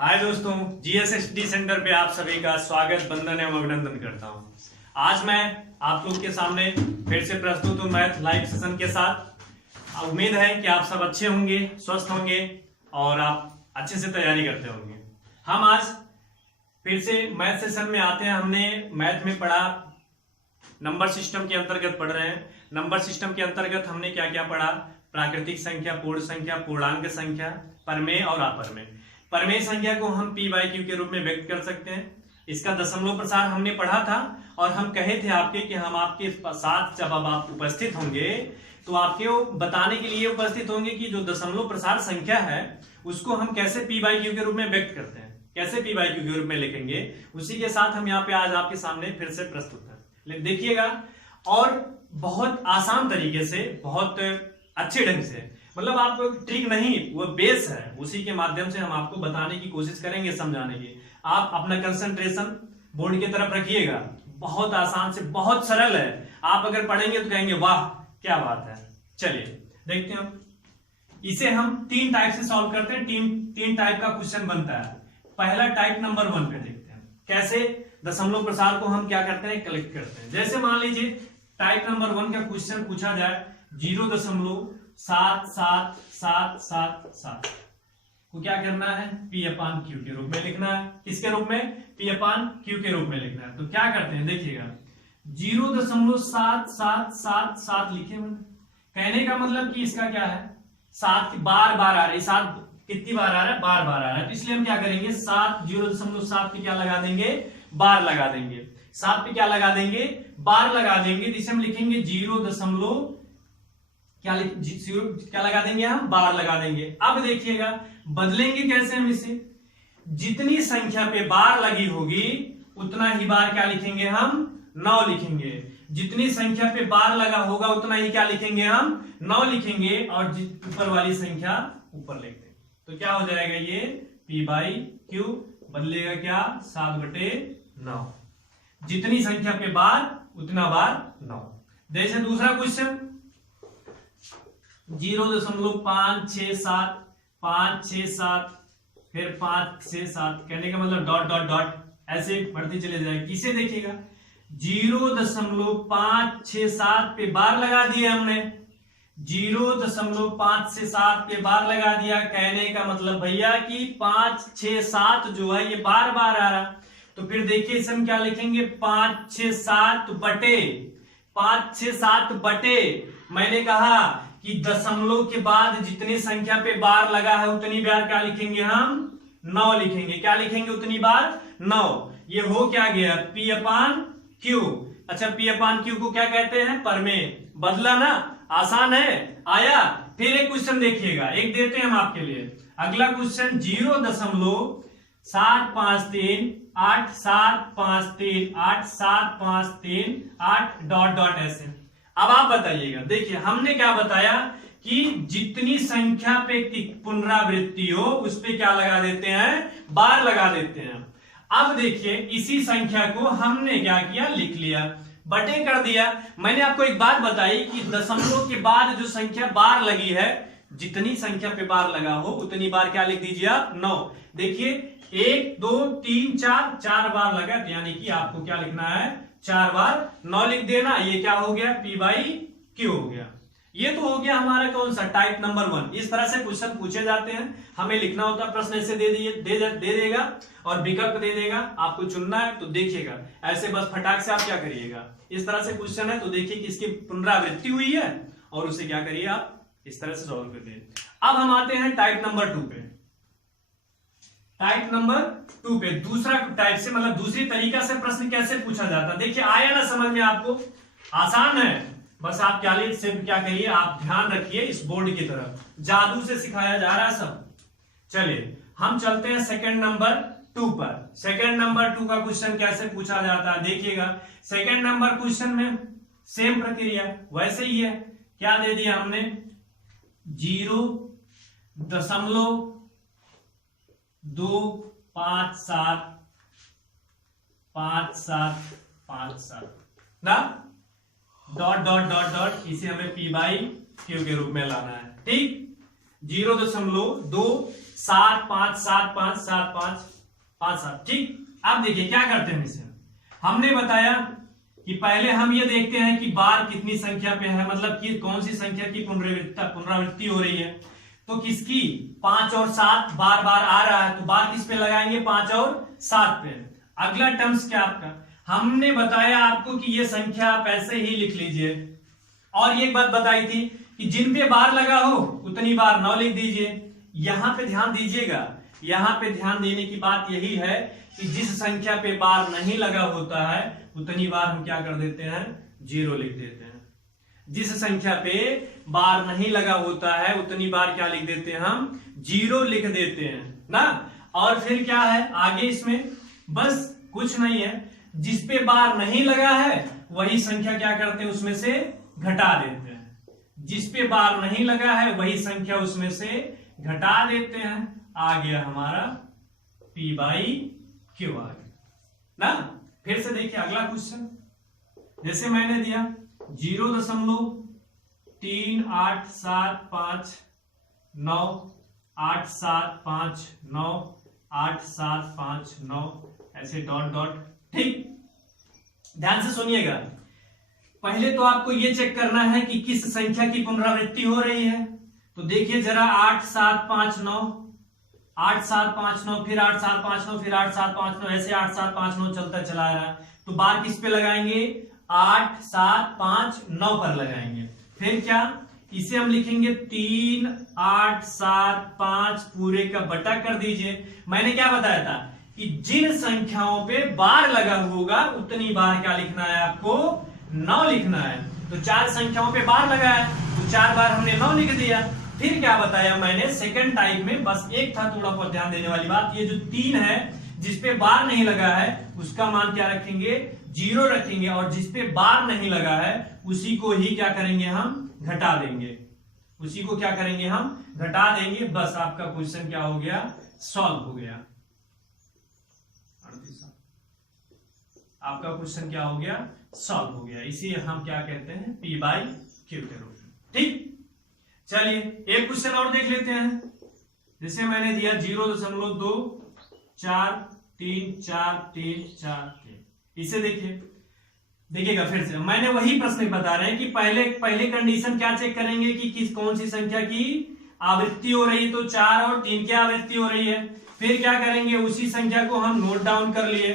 हाय दोस्तों, जीएसएसडी सेंटर पे आप सभी का स्वागत, वंदन एवं अभिनंदन करता हूं। आज मैं आप लोग के सामने फिर से प्रस्तुत हूं मैथ लाइव सेशन के साथ। उम्मीद है कि आप सब अच्छे होंगे, स्वस्थ होंगे और आप अच्छे से तैयारी करते होंगे। हम आज फिर से मैथ सेशन में आते हैं। हमने मैथ में पढ़ा, नंबर सिस्टम के अंतर्गत पढ़ रहे हैं। नंबर सिस्टम के अंतर्गत हमने क्या क्या पढ़ा? प्राकृतिक संख्या, पूर्ण संख्या, पूर्णांक संख्या, परमेय और अपरमेय। परमेय संख्या को हम p बाई क्यू के रूप में व्यक्त कर सकते हैं। इसका दशमलव प्रसार हमने पढ़ा था और हम कहे थे आपके कि हम आपके साथ जब अब आप उपस्थित होंगे तो आपके बताने के लिए उपस्थित होंगे कि जो दशमलव प्रसार संख्या है उसको हम कैसे p बाई क्यू के रूप में व्यक्त करते हैं, कैसे p बाई क्यू के रूप में लिखेंगे। उसी के साथ हम यहाँ पे आज आपके सामने फिर से प्रस्तुत हैं। देखिएगा, और बहुत आसान तरीके से, बहुत अच्छे ढंग से, मतलब आपको ट्रिक नहीं, वो बेस है, उसी के माध्यम से हम आपको बताने की कोशिश करेंगे, समझाने की। आप अपना कंसंट्रेशन बोर्ड की तरफ रखिएगा। बहुत आसान से, बहुत सरल है। आप अगर पढ़ेंगे तो कहेंगे वाह क्या बात है। चलिए देखते हैं। इसे हम तीन टाइप से सॉल्व करते हैं। तीन टाइप का क्वेश्चन बनता है। पहला टाइप नंबर 1 पे देखते हैं कैसे दशमलव प्रसार को हम क्या करते हैं, कलेक्ट करते हैं। जैसे मान लीजिए टाइप नंबर 1 का क्वेश्चन पूछा जाए 0.7777 को क्या करना है, p अपान क्यू के रूप में लिखना है। किसके रूप में? p अपान क्यू के रूप में लिखना है। तो क्या करते हैं, देखिएगा 0.7777 लिखे मैंने। कहने का मतलब कि इसका क्या है, 7 बार बार आ रहा है। 7 कितनी बार आ रहा है? बार बार आ रहा है। तो इसलिए हम क्या करेंगे, 0.7 पे क्या लगा देंगे, बार लगा देंगे। 7 पे क्या लगा देंगे, बार लगा देंगे। तो इसे हम लिखेंगे 0. क्या लगा देंगे, हम बार लगा देंगे। अब देखिएगा बदलेंगे कैसे हम इसे, जितनी संख्या पे बार लगी होगी उतना ही बार क्या लिखेंगे, हम 9 लिखेंगे। जितनी संख्या पे बार लगा होगा उतना ही क्या लिखेंगे, हम 9 लिखेंगे। और ऊपर वाली संख्या ऊपर लिख देंगे। तो क्या हो जाएगा, ये p बाई क्यू बदलेगा क्या, 7/9। जितनी संख्या पे बार उतना बार 9। जैसे दूसरा क्वेश्चन 0.567 फिर 567, कहने का मतलब डॉट डॉट डॉट ऐसे बढ़ते चले जाए। किसे देखिएगा, 0.567 पे बार लगा दिया हमने। 0.567 पे बार लगा दिया। कहने का मतलब भैया कि 567 जो है ये बार बार आ रहा। तो फिर देखिए इसे हम क्या लिखेंगे, 567 बटे मैंने कहा कि दशमलव के बाद जितनी संख्या पे बार लगा है उतनी बार क्या लिखेंगे, हम 9 लिखेंगे। क्या लिखेंगे, उतनी बार 9। ये हो क्या गया, p अपान क्यू। अच्छा, p अपान क्यू को क्या कहते हैं, परमेय। बदला ना, आसान है, आया। फिर एक क्वेश्चन देखिएगा, एक देते हैं हम आपके लिए। अगला क्वेश्चन 0.7538753 डॉट डॉट ऐसे। अब आप बताइएगा, देखिए हमने क्या बताया कि जितनी संख्या पे पुनरावृत्ति हो उस पे क्या लगा देते हैं, बार लगा देते हैं। अब देखिए इसी संख्या को हमने क्या किया, लिख लिया, बटे कर दिया। मैंने आपको एक बात बताई कि दशमलव के बाद जो संख्या बार लगी है, जितनी संख्या पे बार लगा हो उतनी बार क्या लिख दीजिए आप, 9। देखिए 1 2 3 4 बार लगा, यानी कि आपको क्या लिखना है, 4 बार 9 लिख देना। ये क्या हो गया, p बाई क्यू हो गया। ये तो हो गया हमारा कौन सा, टाइप नंबर 1। इस तरह से क्वेश्चन पूछे जाते हैं। हमें लिखना होता है, प्रश्न ऐसे दे देगा और विकल्प दे देगा, आपको चुनना है। तो देखिएगा ऐसे बस फटाक से आप क्या करिएगा, इस तरह से क्वेश्चन है तो देखिए कि इसकी पुनरावृत्ति हुई है और उसे क्या करिए आप इस तरह से सॉल्व करिए। अब हम आते हैं टाइप नंबर 2 पे। टाइप नंबर 2 पे दूसरा टाइप से, मतलब दूसरी तरीका से प्रश्न कैसे पूछा जाता है। देखिए आया ना समझ में आपको, आसान है। बस आप क्या करिए, आप ध्यान रखिए इस बोर्ड की तरफ, जादू से सिखाया जा रहा है सब। चलिए हम चलते हैं सेकंड नंबर 2 पर। सेकंड नंबर 2 का क्वेश्चन कैसे पूछा जाता है, देखिएगा। सेकंड नंबर क्वेश्चन में सेम प्रक्रिया वैसे ही है। क्या दे दिया हमने, 0.25757 ना, डॉट डॉट डॉट डॉट, इसे हमें p बाई क्यू के रूप में लाना है। ठीक, 0.2 7 5 7 5 7 5 5 7। ठीक, अब देखिए क्या करते हैं इसे। हमने बताया कि पहले हम ये देखते हैं कि बार कितनी संख्या पे है, मतलब कि कौन सी संख्या की पुनरावृत्ति हो रही है। तो किसकी 5 और 7 बार बार आ रहा है, तो बार किस पे लगाएंगे 5 और 7 पे। अगला टर्म्स क्या आपका, हमने बताया आपको कि ये संख्या आप ऐसे ही लिख लीजिए। और ये एक बात बताई थी कि जिन पे बार लगा हो उतनी बार 9 लिख दीजिए। यहां पे ध्यान दीजिएगा, यहां पे ध्यान देने की बात यही है कि जिस संख्या पे बार नहीं लगा होता है उतनी बार हम क्या कर देते हैं 0 लिख देते हैं। जिस संख्या पे बार नहीं लगा होता है उतनी बार क्या लिख देते हैं हम 0 लिख देते हैं ना। और फिर क्या है आगे इसमें, बस कुछ नहीं है, जिस पे बार नहीं लगा है वही संख्या क्या करते हैं उसमें से घटा देते हैं। जिस पे बार नहीं लगा है वही संख्या उसमें से घटा देते हैं। आ गया हमारा P बाई क्यू आ गया ना। फिर से देखिए अगला क्वेश्चन, जैसे मैंने दिया 0.3875 8759 8759 ऐसे डॉट डॉट। ठीक, ध्यान से सुनिएगा। पहले तो आपको यह चेक करना है कि किस संख्या की पुनरावृत्ति हो रही है। तो देखिए जरा 8759 8759 फिर 8759 फिर 8759 ऐसे 8759 चलता चला रहा है। तो बार किस पे लगाएंगे 8759 पर लगाएंगे। फिर क्या, इसे हम लिखेंगे 3875 पूरे का बटा कर दीजिए। मैंने क्या बताया था कि जिन संख्याओं पे बार लगा होगा उतनी बार क्या लिखना है आपको 9 लिखना है। तो 4 संख्याओं पे बार लगा है तो 4 बार हमने 9 लिख दिया। फिर क्या बताया मैंने सेकंड टाइप में, बस एक था थोड़ा बहुत ध्यान देने वाली बात, ये जो 3 है जिसपे बार नहीं लगा है उसका मान क्या रखेंगे 0 रखेंगे, और जिसपे बार नहीं लगा है उसी को ही क्या करेंगे हम घटा देंगे, उसी को क्या करेंगे हम घटा देंगे। बस आपका क्वेश्चन क्या हो गया सॉल्व हो गया। आपका क्वेश्चन क्या हो गया सॉल्व हो गया। इसी हम क्या कहते हैं P बाई क्यू के रूप में। ठीक, चलिए एक क्वेश्चन और देख लेते हैं। जैसे मैंने दिया 0.2434 इसे देखिएगा फिर से मैंने वही प्रश्न बता रहे हैं कि पहले कंडीशन क्या चेक करेंगे कि कौन सी संख्या की आवृत्ति हो रही है। तो 4 और 3 की आवृत्ति हो रही है। फिर क्या करेंगे उसी संख्या को हम नोट डाउन कर लिए।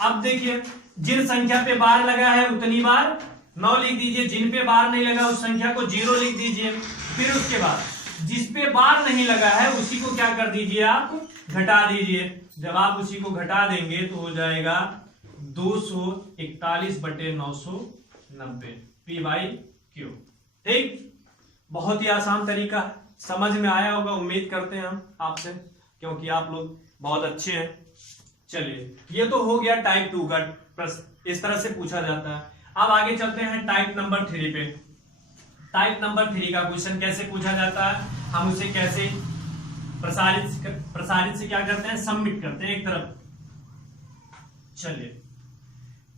अब देखिए जिन संख्या पे बार लगा है उतनी बार 9 लिख दीजिए, जिन पे बार नहीं लगा उस संख्या को 0 लिख दीजिए। फिर उसके बाद जिस पे बार नहीं लगा है उसी को क्या कर दीजिए आप घटा दीजिए। जब आप उसी को घटा देंगे तो हो जाएगा 241/990 P बाई क्यू। ठीक, बहुत ही आसान तरीका, समझ में आया होगा उम्मीद करते हैं हम आपसे, क्योंकि आप लोग बहुत अच्छे हैं। चलिए ये तो हो गया टाइप 2 का प्रश्न, इस तरह से पूछा जाता है। अब आगे चलते हैं टाइप नंबर 3 पे। टाइप नंबर 3 का क्वेश्चन कैसे पूछा जाता है, हम उसे कैसे प्रसारित से क्या करते हैं सबमिट करते हैं एक तरफ। चलिए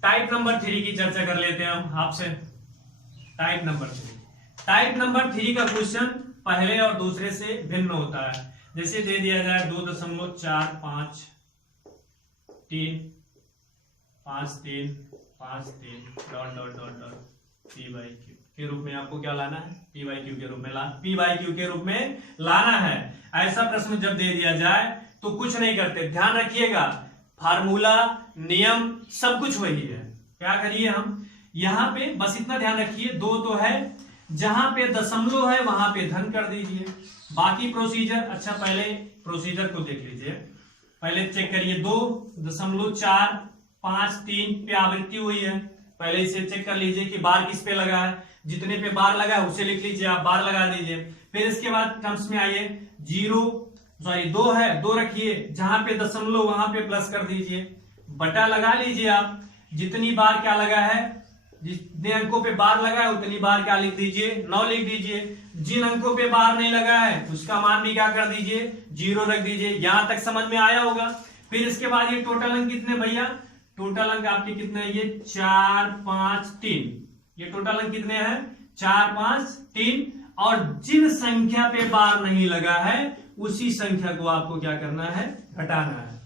टाइप नंबर 3 की चर्चा कर लेते हैं हम आपसे। टाइप नंबर 3 का क्वेश्चन पहले और दूसरे से भिन्न होता है। जैसे दे दिया जाए 2.453 dot dot dot dot P by Q के रूप में आपको क्या लाना है P बाई क्यू के रूप में P बाई क्यू के रूप में लाना है। ऐसा प्रश्न जब दे दिया जाए तो कुछ नहीं करते, ध्यान रखिएगा फार्मूला नियम सब कुछ वही है। क्या करिए हम यहाँ पे बस इतना ध्यान रखिए, 2 तो है, जहां पे दशमलव है वहां पे धन कर दीजिए। बाकी प्रोसीजर, अच्छा पहले प्रोसीजर को देख लीजिए, पहले चेक करिए 2.453 पे आवृत्ति हुई है। पहले इसे चेक कर लीजिए कि बार किस पे लगा है, जितने पे बार लगा है उसे लिख लीजिए, आप बार लगा दीजिए। फिर इसके बाद टर्म्स में आइए 2 है, 2 रखिए, जहां पे दशमलव वहां पे प्लस कर दीजिए, बटा लगा लीजिए। आप जितनी बार क्या लगा है, जितने अंकों पे बार लगा है उतनी बार क्या लिख दीजिए 9 लिख दीजिए। जिन अंकों पे बार नहीं लगा है उसका मान भी क्या कर दीजिए 0 रख दीजिए। यहां तक समझ में आया होगा। फिर इसके बाद ये टोटल अंक कितने भैया, टोटल अंक आपके कितने हैं, ये 4 5 3, ये टोटल अंक कितने हैं 4 5 3। और जिन संख्या पे बार नहीं लगा है उसी संख्या को आपको क्या करना है, घटाना है।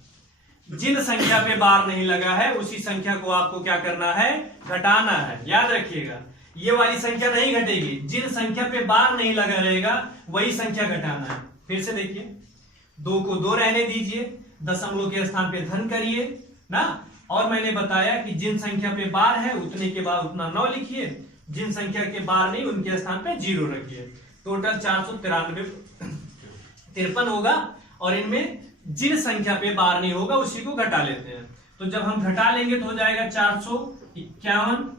जिन संख्या पे बार नहीं लगा है उसी संख्या को आपको क्या करना है, घटाना है। याद रखिएगा, ये वाली संख्या नहीं घटेगी, जिन संख्या पे बार नहीं लगा रहेगा वही संख्या घटाना है। फिर से देखिए, 2 को 2 रहने दीजिए, दशमलव के स्थान पे धन करिए ना, और मैंने बताया कि जिन संख्या पे बार है उतने के बाद उतना 9 लिखिए, जिन संख्या के बार नहीं उनके स्थान पे 0 रखिए। टोटल 453 होगा, और इनमें जिन संख्या पे बार नहीं होगा उसी को घटा लेते हैं। तो जब हम घटा लेंगे तो हो जाएगा 451,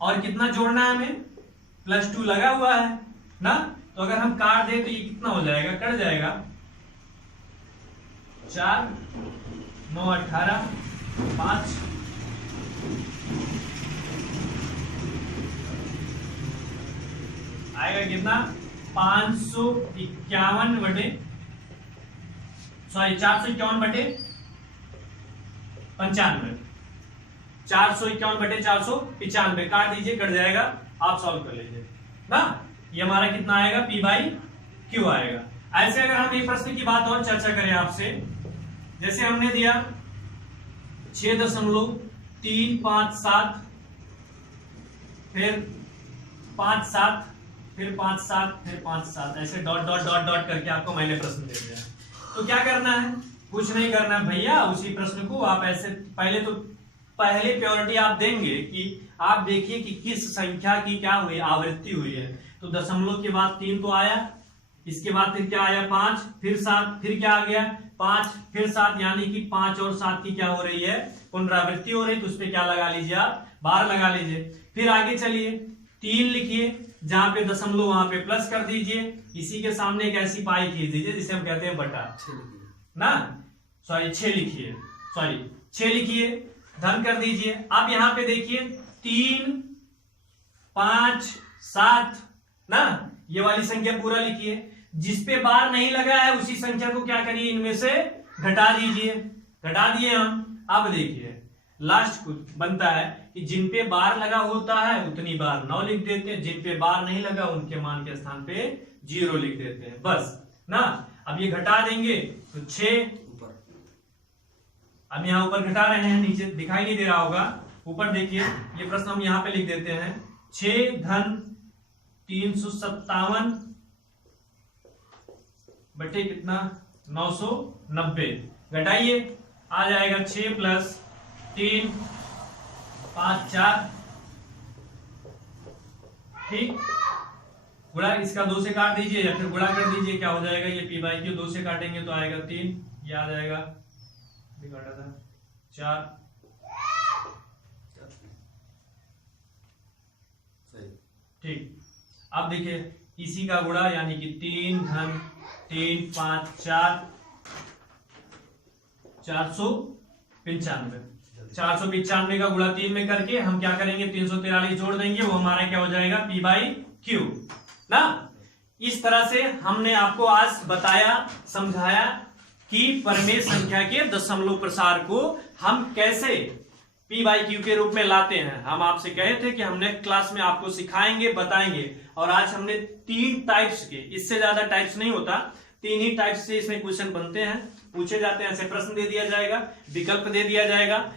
और कितना जोड़ना है हमें, +2 लगा हुआ है ना, तो अगर हम काट दें तो ये कितना हो जाएगा, कट जाएगा, 4 9 18 5 आएगा कितना, 451 बटे 451 बटे 95, 451 बटे 495 काट दीजिए, कट जाएगा, आप सॉल्व कर लीजिए ना। ये हमारा कितना आएगा, P/Q आएगा। ऐसे अगर हम एक प्रश्न की बात और चर्चा करें आपसे, जैसे हमने दिया 6.357, फिर 5 7, फिर 5 7, फिर 5 7, ऐसे डॉट डॉट डॉट डॉट करके आपको मैंने प्रश्न दे दिया। तो क्या करना है, कुछ नहीं करना भैया, उसी प्रश्न को आप ऐसे पहले प्योरिटी आप देंगे कि आप देखिए कि किस संख्या की क्या हुई, आवृत्ति हुई है। तो दशमलव के बाद 3 तो आया, इसके बाद फिर क्या आया, 5, फिर 7, फिर क्या आ गया, 5, फिर 7, यानी कि 5 और 7 की क्या हो रही है, पुनरावृत्ति हो रही है। तो उस पर क्या लगा लीजिए, आप बार लगा लीजिए। फिर आगे चलिए, 3 लिखिए, जहां पे दशमलव वहां पे प्लस कर दीजिए, इसी के सामने एक ऐसी पाई खींच दीजिए जिसे हम कहते हैं बटा ना, 6 लिखिए, 6 लिखिए, धन कर दीजिए। अब यहां पे देखिए 3 5 7 ना, ये वाली संख्या पूरा लिखिए, जिसपे बार नहीं लगा है उसी संख्या को क्या करिए, इनमें से घटा दीजिए। घटा दिए हम। अब देखिए लास्ट कुछ बनता है कि जिन पे बार लगा होता है उतनी बार 9 लिख देते हैं, जिन पे बार नहीं लगा उनके मान के स्थान पे 0 लिख देते हैं, बस ना। अब ये घटा देंगे तो 6, अब यहाँ ऊपर घटा रहे हैं, नीचे दिखाई नहीं दे रहा होगा, ऊपर देखिए, ये प्रश्न हम यहाँ पे लिख देते हैं, 6 धन 357 बटे कितना, 990, घटाइए, आ जाएगा 6 + 3 5 4, ठीक। गुणा इसका 2 से काट दीजिए या फिर गुणा कर दीजिए, क्या हो जाएगा, ये P/Q 2 से काटेंगे तो आएगा 3, ये आ जाएगा, काटा था 4, ठीक। अब देखिए इसी का गुणा, यानी कि 3 धन 3 5 4, 495, 495 का गुणा 3 में करके हम क्या करेंगे, 343 जोड़ देंगे, वो हमारा क्या हो जाएगा, P/Q ना। इस तरह से हमने आपको आज बताया, समझाया कि परिमेय संख्या के दशमलव प्रसार को हम कैसे P/Q के रूप में लाते हैं। हम आपसे कहे थे कि हमने क्लास में आपको सिखाएंगे, बताएंगे, और आज हमने 3 टाइप्स के, इससे ज्यादा टाइप्स नहीं होता, 3 ही टाइप्स से इसमें क्वेश्चन बनते हैं, पूछे जाते हैं। ऐसे प्रश्न दे दिया जाएगा, विकल्प दे दिया जाएगा,